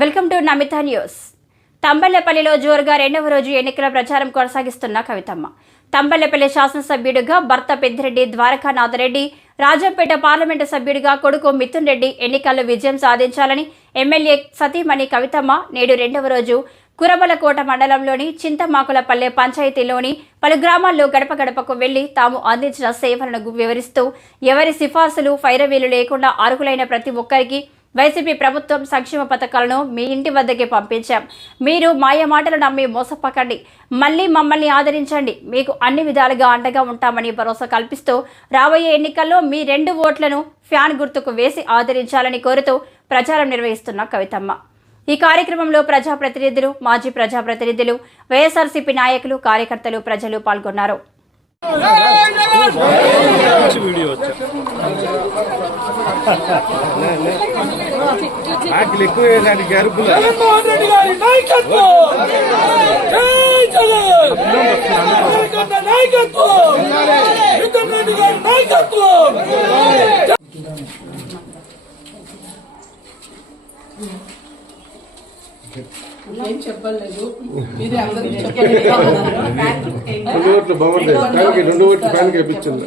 Welcome to Namitha news. తంబళ్ళపల్లిలో జోరుగా రెండవ రోజు ఎన్నికల ప్రచారం కొనసాగిస్తున్న కవితమ్మ. తంబళ్ళపల్లి శాసనసభ్యుడిగా భర్త పెద్దిరెడ్డి ద్వారకానాథరెడ్డి రాజంపేట పార్లమెంటు సభ్యుడిగా కొడుకు మిథున్ రెడ్డి ఎన్నికల్లో విజయం సాధించాలని ఎమ్మెల్యే సతీమణి కవితమ్మ నేడు రెండవ రోజు కురబలకోట మండలంలోని చింతమాకులపల్లె పంచాయతీలోని పలు గ్రామాల్లో గడప గడపకు వెళ్ళి తాము అందించిన సేవలను వివరిస్తూ ఎవరి సిఫార్సులు ఫైరవీలు లేకుండా అర్హులైన ప్రతి ఒక్కరికి వైసీపీ ప్రభుత్వం సంక్షేమ పథకాలను మీ ఇంటి వద్దకే పంపించాం. మీరు మాయ మాటలు నమ్మి మోసపకండి. మళ్ళీ మమ్మల్ని ఆదరించండి. మీకు అన్ని విధాలుగా అండగా ఉంటామని భరోసా కల్పిస్తూ రాబోయే ఎన్నికల్లో మీ రెండు ఓట్లను ఫ్యాన్ గుర్తుకు వేసి ఆదరించాలని కోరుతూ ప్రచారం నిర్వహిస్తున్న కవితమ్మ. ఈ కార్యక్రమంలో ప్రజాప్రతినిధులు మాజీ ప్రజాప్రతినిధులు వైఎస్ఆర్సీపీ నాయకులు కార్యకర్తలు ప్రజలు పాల్గొన్నారు. ఎక్కువ అరుపులు నాయకత్వం మిథున్ రెడ్డి గారి నాయకత్వం ఏం చెప్పలేదు మీరే అందరికి చెప్పలేదు రెండు ఓట్లు బాగుంటాయి ఫ్యాన్కి రెండు ఓట్లు ఫ్యాన్కి వేపించింది.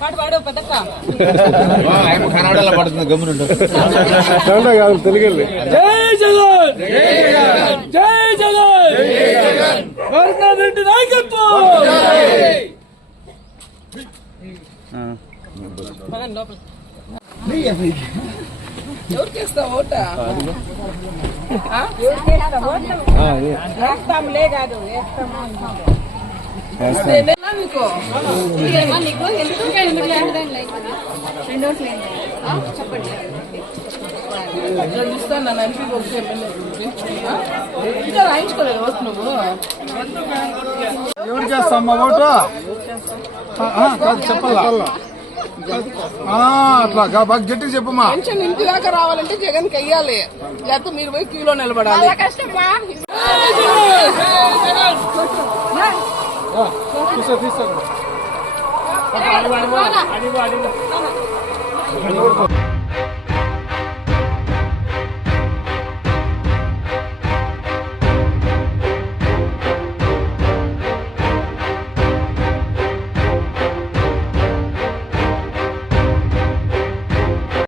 రెండు ఓట్లు ఎంపీ కోటి ఎమ్మెల్యే కోటి కన్నడ కాదు తెలుగు జై జగన్! జై జగన్! జై జగన్ జగన్ రెడ్డి నాయకత్వం ఎవరికి వేస్తావు ఓట? వేస్తాంలే మీకు రెండు నన్ను ఒకటి ఇంకా రాయించుకోలేదు ఓటు నువ్వు ఎవరికి వేస్తామ్మా ఓటు చెప్పాలా అట్లా బాగా చెప్పమ్మా పెన్షన్ ఇంటి దాకా రావాలంటే జగన్ వెయ్యాలి లేకపోతే మీరు పోయి క్యూలో నిలబడాలి वीस